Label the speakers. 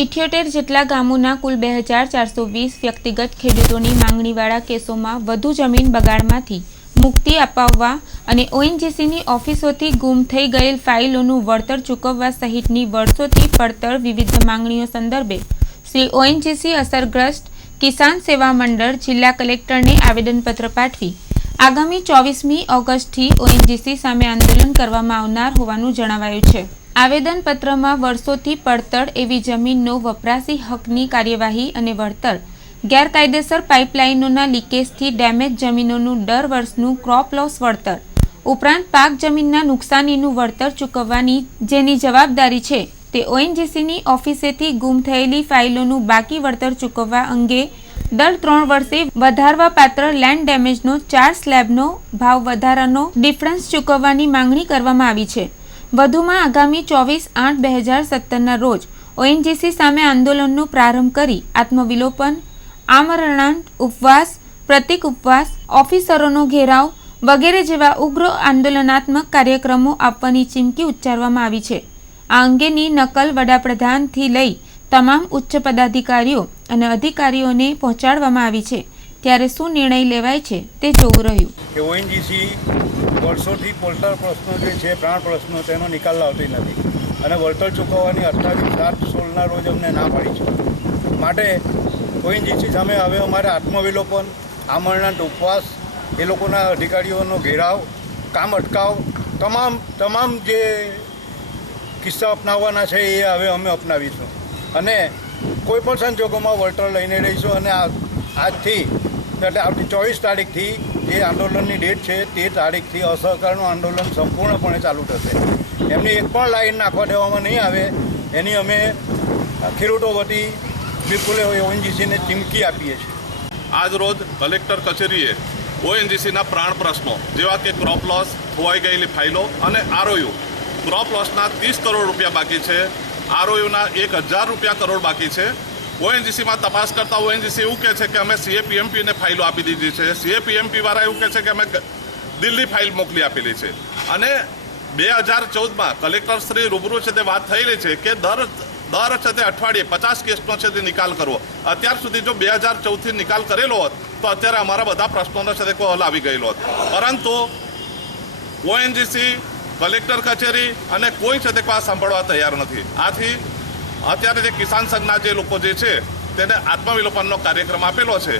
Speaker 1: ઇઠ્યોતેર જેટલા ગામોના કુલ બે હજાર ચારસો વીસ વ્યક્તિગત ખેડૂતોની માંગણીવાળા કેસોમાં વધુ જમીન બગાડમાંથી મુક્તિ અપાવવા અને ઓએનજીસીની ઓફિસોથી ગુમ થઈ ગયેલ ફાઇલોનું વળતર ચૂકવવા સહિતની વર્ષોથી પડતર વિવિધ માંગણીઓ સંદર્ભે શ્રી ઓએનજીસી અસરગ્રસ્ત કિસાન સેવા મંડળ જિલ્લા કલેક્ટરને આવેદનપત્ર પાઠવી આગામી ચોવીસમી ઓગસ્ટથી ઓએનજીસી સામે આંદોલન કરવામાં આવનાર હોવાનું જણાવાયું છે. આવેદનપત્રમાં વર્ષોથી પડતર એવી જમીનનો વપરાશી હકની કાર્યવાહી અને વળતર, ગેરકાયદેસર પાઇપલાઇનોના લીકેજથી ડેમેજ જમીનોનું દર વર્ષનું ક્રોપ લોસ વળતર, ઉપરાંત પાક જમીનના નુકસાનીનું વળતર ચૂકવવાની જેની જવાબદારી છે, તે ઓએનજીસીની ઓફિસેથી ગુમ થયેલી ફાઇલોનું બાકી વળતર ચૂકવવા અંગે દર ત્રણ વર્ષે વધારવા પાત્ર લેન્ડ ડેમેજનો ચાર સ્લેબનો ભાવ વધારાનો ડિફરન્સ ચૂકવવાની માંગણી કરવામાં આવી છે. વધુમાં આગામી ચોવીસ આઠ બે હજાર સત્તરના રોજ ઓએનજીસી સામે આંદોલનનો પ્રારંભ કરી આત્મવિલોપન આમરણાંત ઉપવાસ, પ્રતિક ઉપવાસ, ઓફિસરોનો ઘેરાવ વગેરે જેવા ઉગ્ર આંદોલનાત્મક કાર્યક્રમો આપવાની ચીમકી ઉચ્ચારવામાં આવી છે. આ અંગેની નકલ વડાપ્રધાનથી લઈ તમામ ઉચ્ચ પદાધિકારીઓ અને અધિકારીઓને પહોંચાડવામાં આવી છે. ત્યારે શું નિર્ણય લેવાય છે તે જોવું રહ્યું.
Speaker 2: વર્ષોથી પોલ્ટર પ્રશ્નો જે છે, પ્રાણ પ્રશ્નો, તેનો નિકાલ લાવતી નથી. અને વળતર ચૂકવવાની અઠ્ઠાવીસ સાત સોળના રોજ અમને ના પાડી છે. માટે ઓએનજીસી સામે હવે અમારે આત્મવિલોપન, આમરણાંત ઉપવાસ, એ લોકોના અધિકારીઓનો ઘેરાવ, કામ અટકાવ, તમામ તમામ જે કિસ્સા અપનાવવાના છે એ હવે અમે અપનાવીશું. અને કોઈ પણ સંજોગોમાં વળતર લઈને રહીશું અને આજથી એટલે આવતી ચોવીસ તારીખથી જે આંદોલનની ડેટ છે તે તારીખથી અસહકારનું આંદોલન સંપૂર્ણપણે ચાલુ થશે. એમની એક પણ લાઈન નાખવા દેવામાં નહીં આવે. એની અમે ખેડૂતો વતી બિલકુલ ઓએનજીસીને ચીમકી આપીએ છીએ.
Speaker 3: આજ રોજ કલેક્ટર કચેરીએ ઓએનજીસીના પ્રાણ પ્રશ્નો, જેવા કે ક્રોપ લોસ ખોવાઈ ગયેલી ફાઇલો અને આરઓયુ. ક્રોપ લોસના ત્રીસ કરોડ રૂપિયા બાકી છે. આરઓયુના એક હજાર રૂપિયા કરોડ બાકી છે. ઓએનજીસીમાં તપાસ કરતા ઓએનજીસી એવું કહે છે કે અમે સીએપીએમપીને ફાઇલો આપી દીધી છે. સીએપીએમપી વાળા એવું કહે છે કે અમે દિલ્હી ફાઇલ મોકલી આપેલી છે. અને બે હજાર ચૌદમાં કલેક્ટર શ્રી રૂબરૂ છે તે વાત થયેલી છે કે દર દર છે તે અઠવાડિયે પચાસ કેસનો છે તે નિકાલ કરવો. અત્યાર સુધી જો બે હજાર ચૌદથી નિકાલ કરેલો હોત, તો અત્યારે અમારા બધા પ્રશ્નોનો છે તે કોઈ હલ આવી ગયેલો હોત. પરંતુ ઓએનજીસી, કલેક્ટર કચેરી અને કોઈ છે તે કોઈ સાંભળવા તૈયાર નથી. આથી અત્યારે જે કિસાન સંઘના જે લોકો જે છે તેને આત્મવિલોપનનો કાર્યક્રમ આપેલો છે.